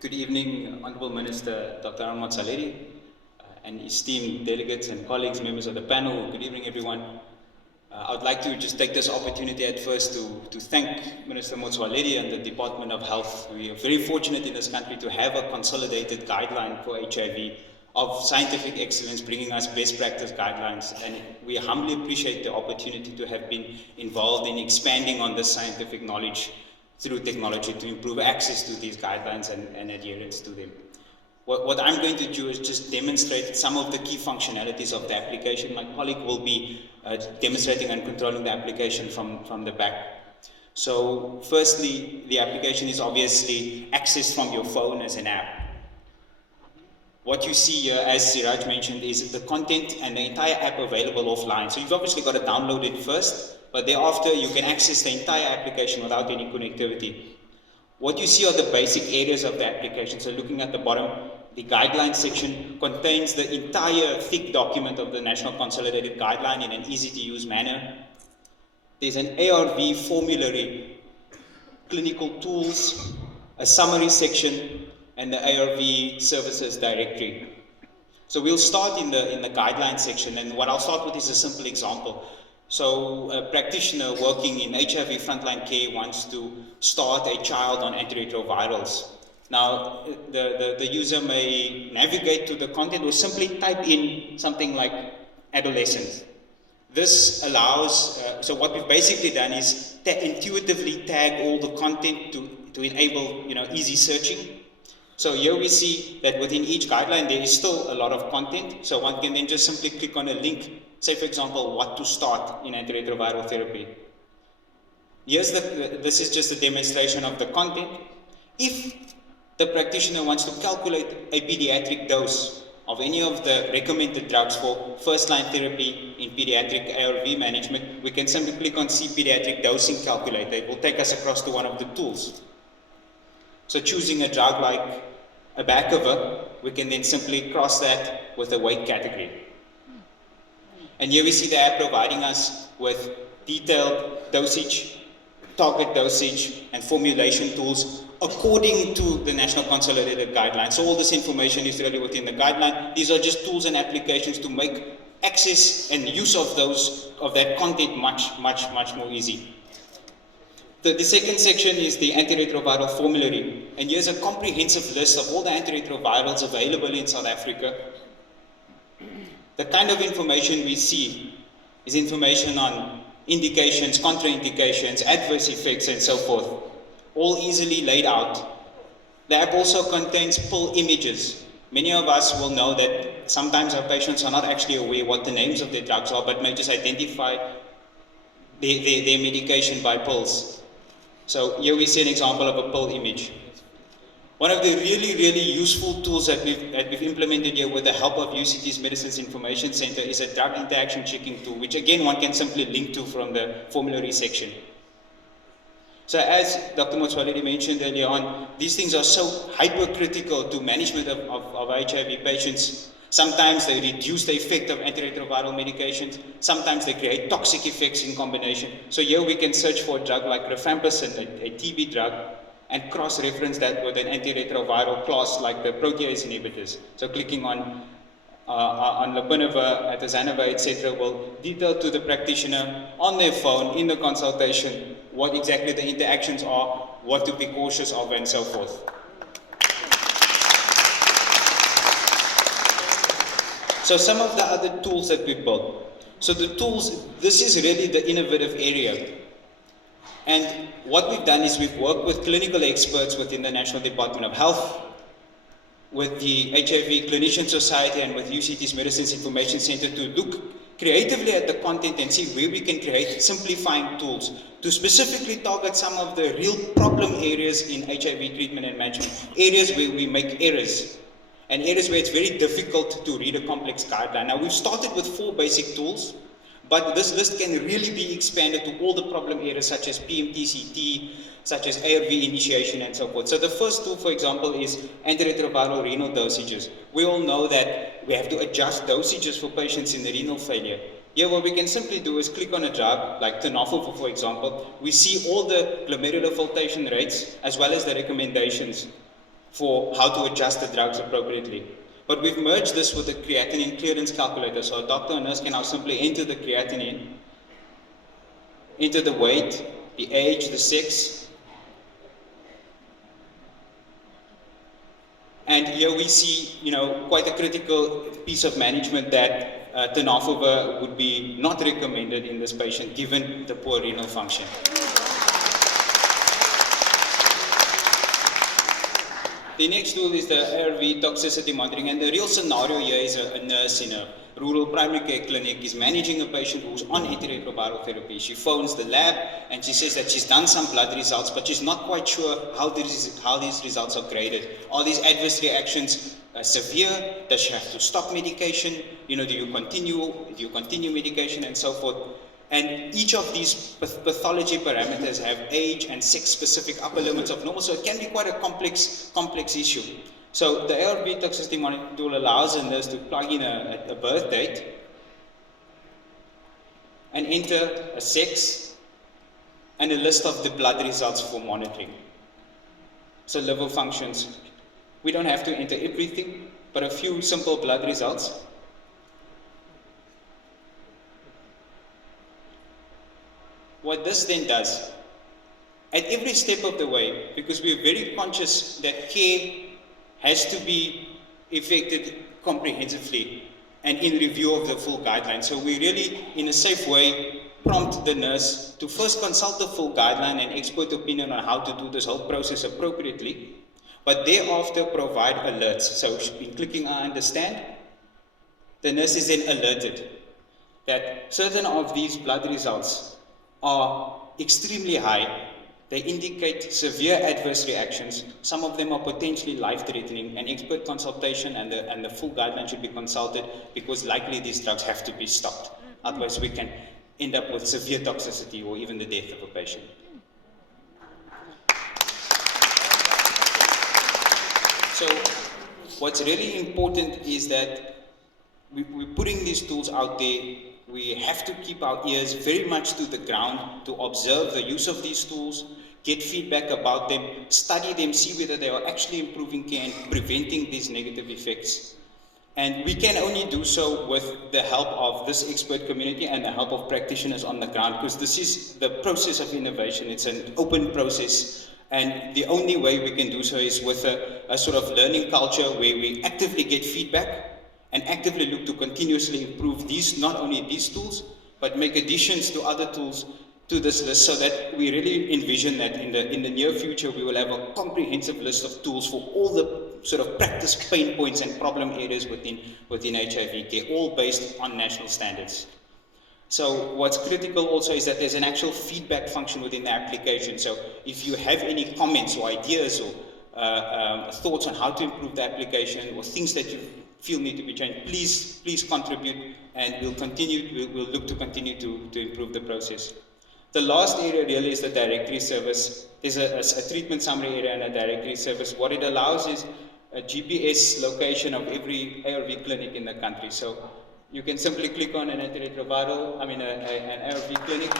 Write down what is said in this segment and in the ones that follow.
Good evening, Honourable Minister Dr. Motsoaledi, and esteemed delegates and colleagues, members of the panel. Good evening, everyone. I would like to just take this opportunity at first to thank Minister Motsoaledi and the Department of Health. We are very fortunate in this country to have a consolidated guideline for HIV of scientific excellence, bringing us best practice guidelines, and we humbly appreciate the opportunity to have been involved in expanding on this scientific knowledge through technology to improve access to these guidelines and adherence to them. What I'm going to do is just demonstrate some of the key functionalities of the application. My colleague will be demonstrating and controlling the application from the back. So firstly, the application is obviously accessed from your phone as an app. What you see here, as Siraj mentioned, is the content and the entire app available offline. So you've obviously got to download it first, but thereafter you can access the entire application without any connectivity. What you see are the basic areas of the application. So looking at the bottom, the guidelines section contains the entire thick document of the National Consolidated Guideline in an easy-to-use manner. There's an ARV formulary, clinical tools, a summary section, and the ARV services directory. So we'll start in the guidelines section, and what I'll start with is a simple example. So a practitioner working in HIV frontline care wants to start a child on antiretrovirals. Now, the user may navigate to the content or simply type in something like adolescent. This allows, so what we've basically done is intuitively tag all the content to enable easy searching. So here we see that within each guideline there is still a lot of content. So one can then just simply click on a link, say for example, what to start in antiretroviral therapy. This is just a demonstration of the content. If the practitioner wants to calculate a pediatric dose of any of the recommended drugs for first-line therapy in pediatric ARV management, we can simply click on See Pediatric Dosing Calculator. It will take us across to one of the tools. So choosing a drug like Abacavir, we can then simply cross that with a weight category. And here we see the app providing us with detailed dosage, target dosage, and formulation tools according to the National Consolidated Guidelines. So all this information is really within the guideline. These are just tools and applications to make access and use of that content much more easy. The second section is the antiretroviral formulary, and here's a comprehensive list of all the antiretrovirals available in South Africa. The kind of information we see is information on indications, contraindications, adverse effects, and so forth, all easily laid out. The app also contains pill images. Many of us will know that sometimes our patients are not actually aware what the names of their drugs are, but may just identify their medication by pills. So here we see an example of a pill image. One of the really useful tools that we've implemented here with the help of UCT's Medicines Information Center is a drug interaction checking tool, which again one can simply link to from the formulary section. So as Dr. Motsoaledi mentioned earlier on, these things are so hypercritical to management of HIV patients. Sometimes they reduce the effect of antiretroviral medications. Sometimes they create toxic effects in combination. So here we can search for a drug like rifampicin, a TB drug, and cross-reference that with an antiretroviral class like the protease inhibitors. So clicking on lopinavir, atazanavir, etc. will detail to the practitioner on their phone in the consultation what exactly the interactions are, what to be cautious of, and so forth. So some of the other tools that we built. So the tools, this is really the innovative area. And what we've done is we've worked with clinical experts within the National Department of Health, with the HIV Clinician Society, and with UCT's Medicines Information Center to look creatively at the content and see where we can create simplifying tools to specifically target some of the real problem areas in HIV treatment and management, areas where we make errors, and areas where it's very difficult to read a complex guideline. Now, we've started with 4 basic tools, but this list can really be expanded to all the problem areas such as PMTCT, such as ARV initiation, and so forth. So the first tool, for example, is antiretroviral renal dosages. We all know that we have to adjust dosages for patients in the renal failure. Here, what we can simply do is click on a drug, like tenofovir, for example. We see all the glomerular filtration rates, as well as the recommendations for how to adjust the drugs appropriately. But we've merged this with the creatinine clearance calculator, so a doctor or nurse can now simply enter the creatinine, enter the weight, the age, the sex, and here we see, quite a critical piece of management that tenofovir would be not recommended in this patient given the poor renal function. The next tool is the ARV toxicity monitoring, and the real scenario here is a nurse in a rural primary care clinic is managing a patient who's on antiretroviral therapy. She phones the lab and she says that she's done some blood results, but she's not quite sure how these results are graded. Are these adverse reactions severe? Does she have to stop medication? Do you continue medication, and so forth? And each of these pathology parameters have age and sex-specific upper limits of normal, so it can be quite a complex issue. So the ARV toxicity monitoring tool allows a nurse to plug in a birth date and enter a sex and a list of the blood results for monitoring. So liver functions. We don't have to enter everything, but a few simple blood results. What this then does, at every step of the way, because we're very conscious that care has to be effected comprehensively and in review of the full guidelines. So we really, in a safe way, prompt the nurse to first consult the full guideline and expert opinion on how to do this whole process appropriately, but thereafter provide alerts. So in clicking I understand, the nurse is then alerted that certain of these blood results are extremely high. They indicate severe adverse reactions. Some of them are potentially life-threatening, and expert consultation and the full guideline should be consulted, because likely these drugs have to be stopped. Otherwise we can end up with severe toxicity or even the death of a patient. So what's really important is that we're putting these tools out there. We have to keep our ears very much to the ground to observe the use of these tools, get feedback about them, study them, see whether they are actually improving care and preventing these negative effects. And we can only do so with the help of this expert community and the help of practitioners on the ground, because this is the process of innovation. It's an open process, and the only way we can do so is with a sort of learning culture where we actively get feedback and actively look to continuously improve not only these tools, but make additions to other tools to this list, so that we really envision that in the near future we will have a comprehensive list of tools for all the sort of practice pain points and problem areas within HIV care, all based on national standards. So what's critical also is that there's an actual feedback function within the application. So if you have any comments or ideas or thoughts on how to improve the application, or things that you feel need to be changed, please contribute, and we'll look to continue to improve the process. The last area really is the directory service. There's a treatment summary area and a directory service. What it allows is a GPS location of every ARV clinic in the country. So you can simply click on an antiretroviral, an ARV clinic.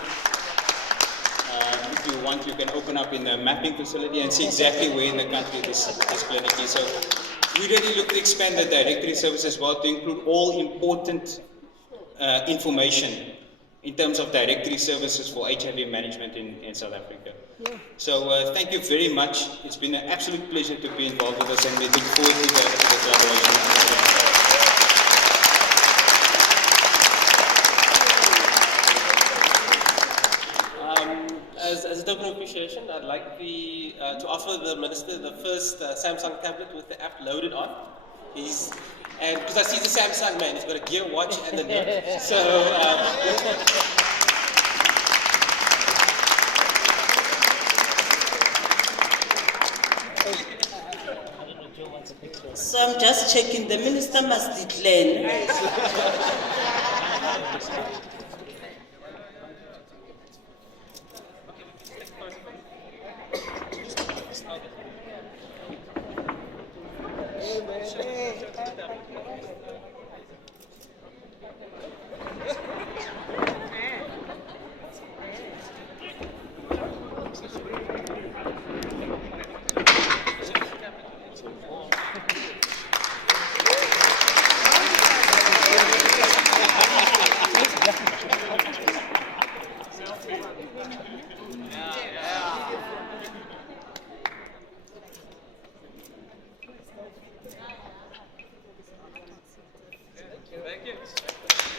If you want, you can open up in the mapping facility and see exactly where in the country this clinic is. So we really look to expand the directory service as well to include all important information in terms of directory services for HIV management in South Africa. Yeah. So thank you very much. It's been an absolute pleasure to be involved with us, and we look forward to the collaboration. As a token of appreciation, I'd like to offer the Minister the first Samsung tablet with the app loaded on. And because I see the Samsung man, he's got a gear watch and the note. So I'm just checking, the Minister must declare. you.